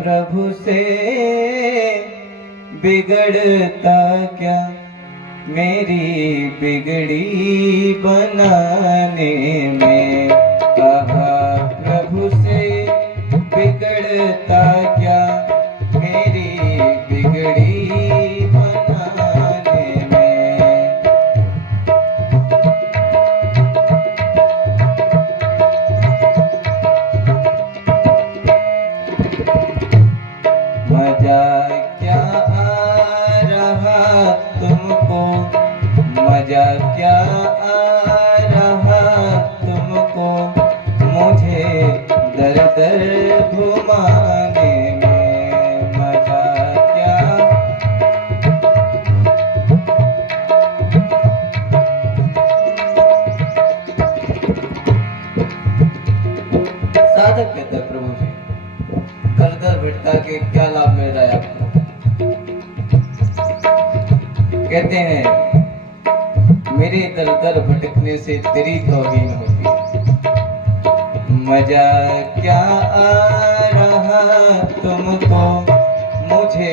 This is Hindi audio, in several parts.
प्रभु से बिगड़ता क्या, मेरी बिगड़ी बनाने में। आहा प्रभु से बिगड़ता क्या, मेरी बिगड़ी बनाने में। मजा क्या आ रहा तुमको, मजा क्या आ रहा तुमको, मुझे दर दर घुमाने में। मजा क्या। साधक कहता है प्रभु जी, दर दर भटका के क्या लाभ मिल रहा है आपको। कहते हैं मेरे दर दर भटकने से तेरी तौहीन होती है। मजा क्या आ रहा तुमको, मुझे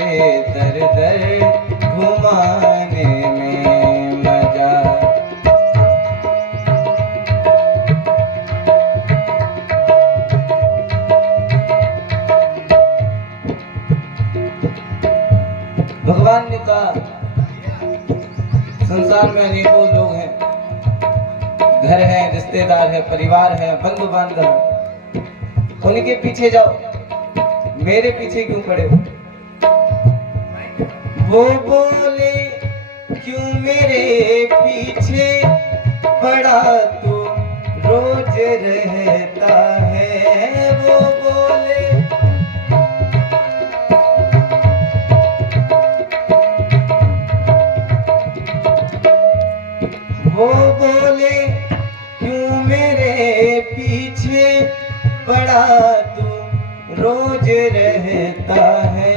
दर दर घुमाने में। मजा। भगवान ने कहा संसार में अनेकों लोग हैं, घर है, रिश्तेदार है, परिवार है, बंधु बांधव, उनके पीछे जाओ, मेरे पीछे क्यों पड़े हो। वो बोले क्यों मेरे पीछे पड़ा तू रोज रहता है। वो बोले वो बोले क्यों मेरे पीछे पड़ा तू रोज रहता है।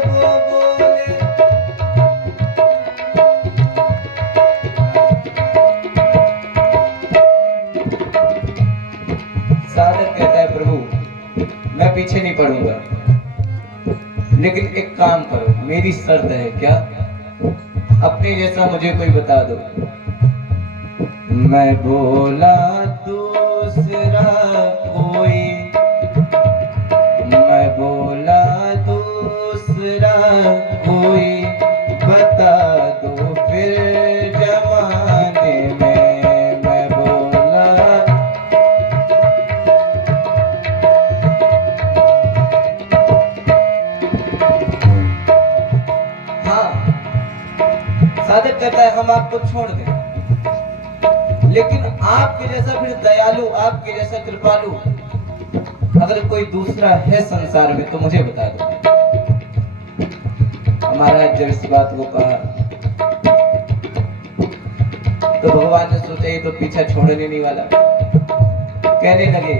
वो बोले साधक कहता है प्रभु मैं पीछे नहीं पड़ूंगा, लेकिन एक काम करो, मेरी शर्त है। क्या? अपने जैसा मुझे कोई बता दो। मैं बोला दूसरा कोई, मैं बोला दूसरा कोई, बता दो फिर जमाने में। मैं बोला हाँ। साधक कहता है हम आपको छोड़ दें, लेकिन आपके जैसा फिर दयालु, आपके जैसा कृपालु अगर कोई दूसरा है संसार में तो मुझे बता दो। महाराज जब इस बात को कहा तो भगवान ने सोचा ये तो पीछा छोड़ने नहीं वाला। कहने लगे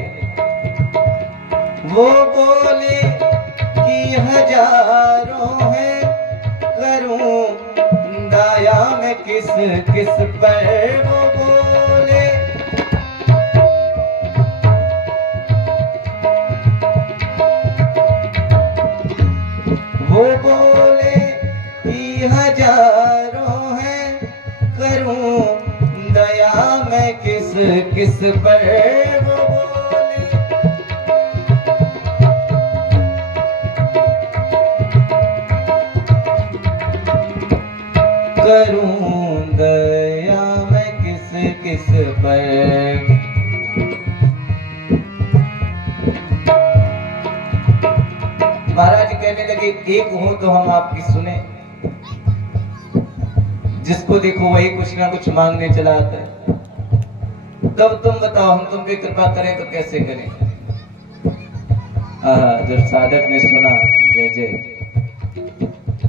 वो बोले कि हजारों हैं, करूं दया मैं किस किस पर। वो बोले वो बोले कि हजारों हैं, करूं दया मैं किस किस पर। वो बोले करूं दया मैं किस किस पर। महाराज कहने लगे एक हो तो हम आपकी सुने, जिसको देखो वही कुछ ना कुछ मांगने चला आता है। तब तुम बताओ हम तुम पे कृपा करें तो कैसे करें। जब साधक ने सुना, जय जय,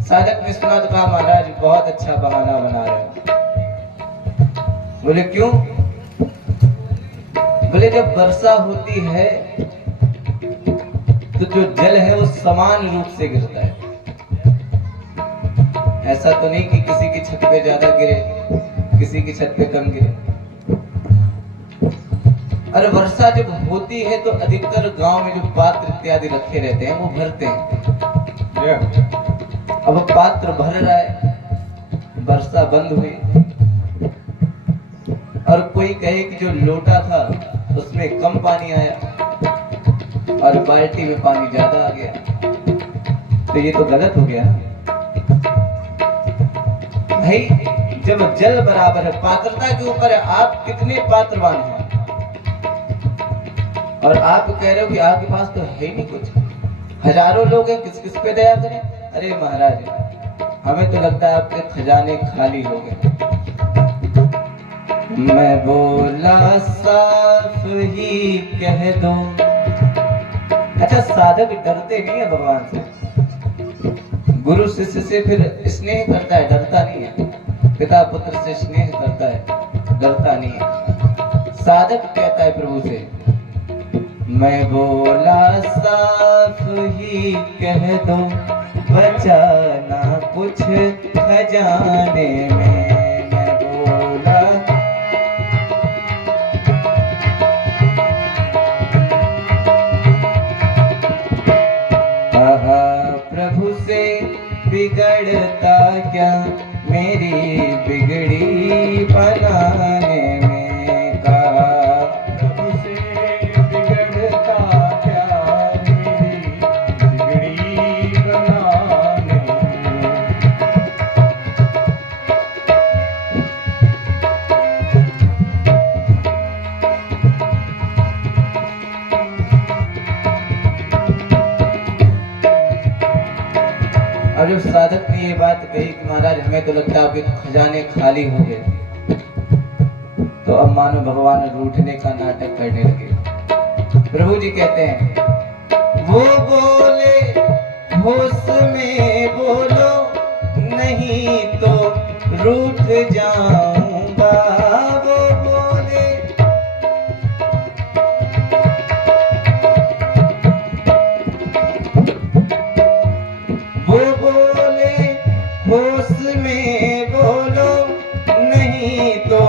साधक ने सुना तो कहा महाराज बहुत अच्छा बहाना बना रहे हो। बोले क्यों? बोले जब वर्षा होती है तो जो जल है वो समान रूप से गिरता है। ऐसा तो नहीं कि किसी की छत पे ज्यादा गिरे, किसी की छत पे कम गिरे। और वर्षा जब होती है तो अधिकतर गांव में जो पात्र इत्यादि रखे रहते हैं वो भरते हैं। अब पात्र भर रहा है, वर्षा बंद हुई और कोई कहे कि जो लोटा था उसमें कम पानी आया और बाल्टी में पानी ज्यादा आ गया, तो ये तो गलत हो गया ना भाई। जब जल बराबर है, पात्रता के ऊपर है, आप कितने पात्रवान हैं और आप कह रहे हो कि आपके पास तो है ही नहीं कुछ, हजारों लोग हैं, किस किस पे दया करें। अरे महाराज, हमें तो लगता है आपके खजाने खाली हो गए। मैं बोला साफ ही कह दो। अच्छा, साधक डरते नहीं है भगवान से, गुरु शिष्य से फिर स्नेह करता है, डरता नहीं है। पिता पुत्र से स्नेह करता है, डरता नहीं है। साधक कहता है प्रभु से, मैं बोला साफ ही कह दो, बचाना कुछ खजाने में। मैं बोला प्रभु से बिगड़ता क्या मेरी बिगड़ी बनाने में। कहा प्रभु से बिगड़ता क्या मेरी बिगड़ी बनाने में। और जब साधक ने ये बात कही कि महाराज हमें तो लगता है आपके खजाने खाली हो गए, तो अब मानो भगवान रूठने का नाटक करने लगे। प्रभु जी कहते हैं, वो बोले होश में बोलो, नहीं तो रूठ जाऊंगा। वो बोले होश में बोलो, नहीं तो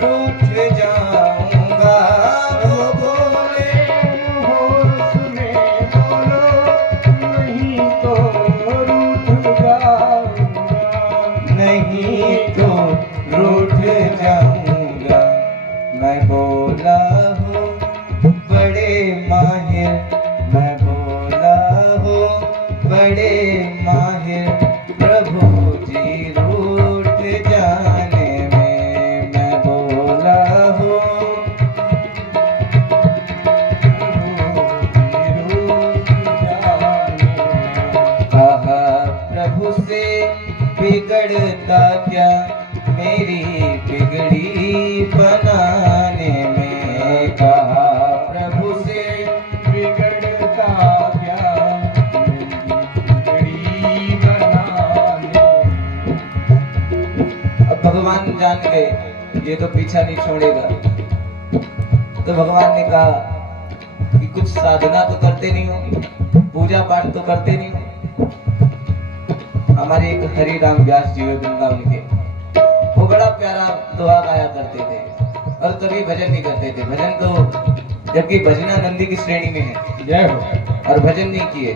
रूठ जाऊंगा। वो बोले होश में बोलो, नहीं तो रूठ जाऊंगा, नहीं तो रूठ जाऊंगा। मैं बोला हूँ बड़े माहिर, मैं बोला हूँ बड़े माहिर, प्रभु जी रूठ जाने में। मैं बोला हूँ कहा प्रभु से बिगड़ता क्या मेरी बिगड़ी बनाने में। कहा प्रभु से बिगड़ता क्या बिगड़ी बनाने। अब भगवान जान गए ये तो पीछा नहीं छोड़ेगा, तो भगवान ने कहा कि कुछ साधना तो करते नहीं हो, पूजा पाठ तो करते नहीं हो। हमारे एक हरि राम व्यास जी वृंदावन के, वो बड़ा प्यारा दुआ गाया करते थे और कभी भजन नहीं करते थे। भजन तो जबकि भजनानंदी की श्रेणी में है, जय हो, और भजन नहीं किए।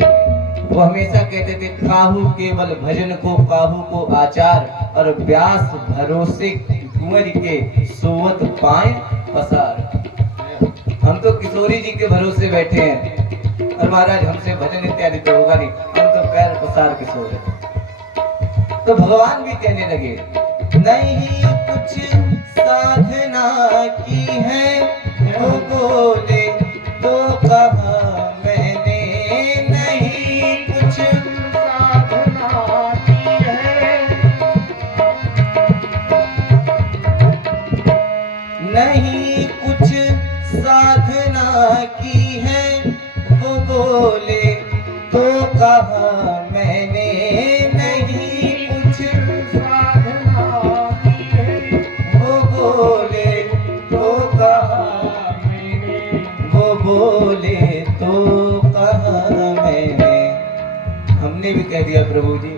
वो हमेशा कहते थे, काहू केवल भजन को, काहू को आचार, और व्यास भरोसे कुंवर के सोवत पाए पसार। हम तो किशोरी जी के भरोसे बैठे हैं और महाराज हमसे भजन इत्यादि तो होगा नहीं, हम तो पैर पसार के सो रहे। तो भगवान भी कहने लगे, नहीं कुछ साधना की है, वो बोले तो कहा मैंने। नहीं कुछ साधना की है, नहीं कुछ साधना की है, वो बोले तो कहा मैंने। नहीं कुछ साधना की है, वो बोले तो कहा मैंने। वो बोले तो कहा मैंने। हमने भी कह दिया प्रभु जी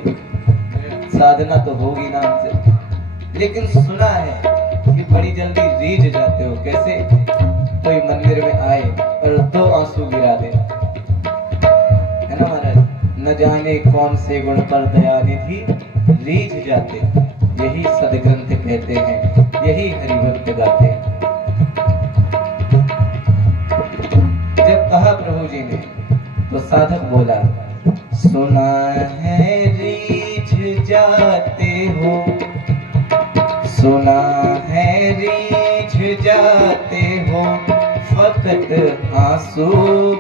साधना तो होगी ना हमसे, लेकिन सुना है कि बड़ी जल्दी रीझ जाते हो। कैसे? कोई मंदिर में आए और 2 आंसू गिरा दे, है ना महाराज, न जाने कौन से गुण पर दया निधि रीझ जाते, यही सदग्रंथ कहते हैं, यही हरिभक्त गाते हैं। जब कहा प्रभु जी ने तो साधक बोला, सुना है रीझ जाते हो, सुना है रीझ जाते हो, फकत आंसू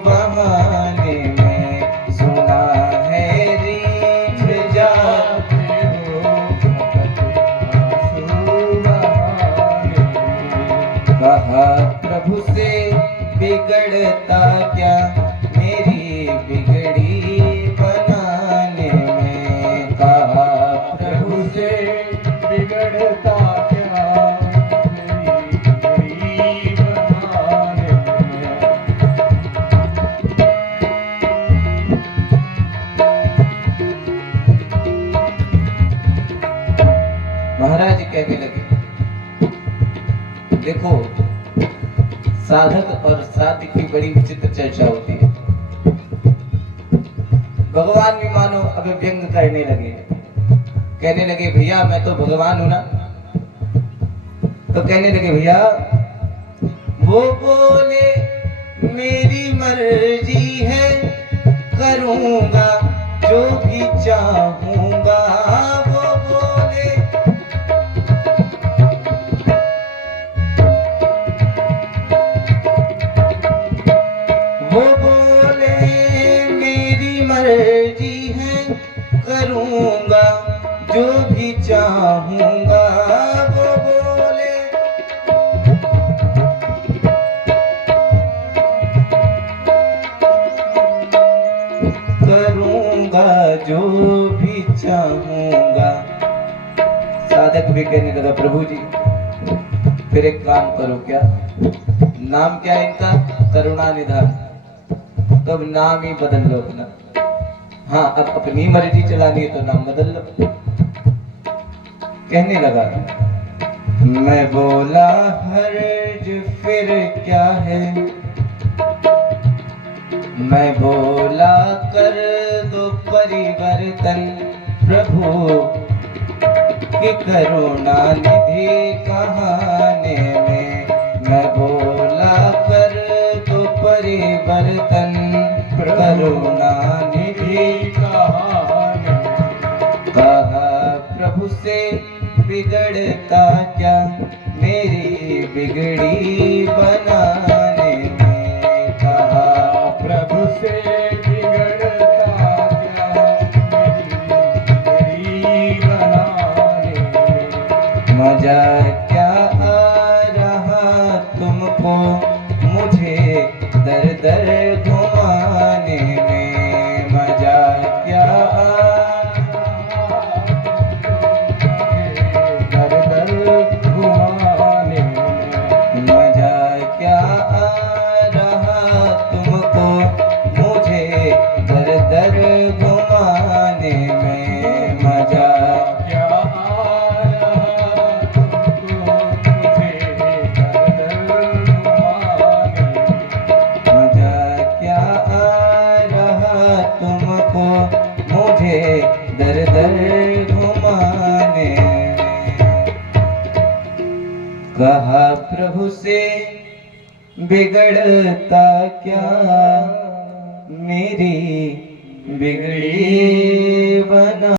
बहाने में, सुना है रीझ जाते हो, फकत आंसू बहाने में। कहा प्रभु से बिगड़ता क्या मेरी बिगड़ी बनाने में, कहा प्रभु से बिगड़ता क्या मेरी बिगड़ी बनाने में। महाराज कहने लगे, देखो साधक और साध्य की बड़ी विचित्र चर्चा होती है। भगवान भी मानो अब व्यंग करने लगे, कहने लगे भैया मैं तो भगवान हूं ना, तो कहने लगे भैया, वो बोले मेरी मर्जी है, करूंगा जो भी चाहूंगा, वो बोले वो बोले मेरी मर्जी है, करूंगा जो भी चाहूंगा, वो बोले करूंगा जो भी चाहूंगा। साधक भी कहने लगा, प्रभु जी फिर एक काम करो, क्या नाम क्या है इनका, करुणा निधान, तो अब नाम ही बदल लो अपना। हाँ अब अपनी मर्जी चलानी है तो नाम बदल लो। कहने लगा, मैं बोला हर्ज फिर क्या है, मैं बोला कर दो परिवर्तन, प्रभु की करुणा निधि कहाने में, मैं बोला कर दो परिवर्तन, करुणा निधि कहाने में। कहा प्रभु से बिगड़ता क्या मेरी बिगड़ी बनाने में, कहा प्रभु से बिगड़ता क्या मेरी बिगड़ी बनाने में। मजा क्या आ रहा तुमको मुझे दर दर घुमाने में, मजा क्या दर दर घुमाने में, मजा क्या आ रहा तुमको मुझे दर दर घुमाने में, मजा क्या आ रहा तुमको मुझे दर दर घुमाने में, मजा क्या आ रहा तुमको मुझे दर दर घुमाने में। कहा प्रभु से बिगड़ता क्या मेरी बिगड़ी बना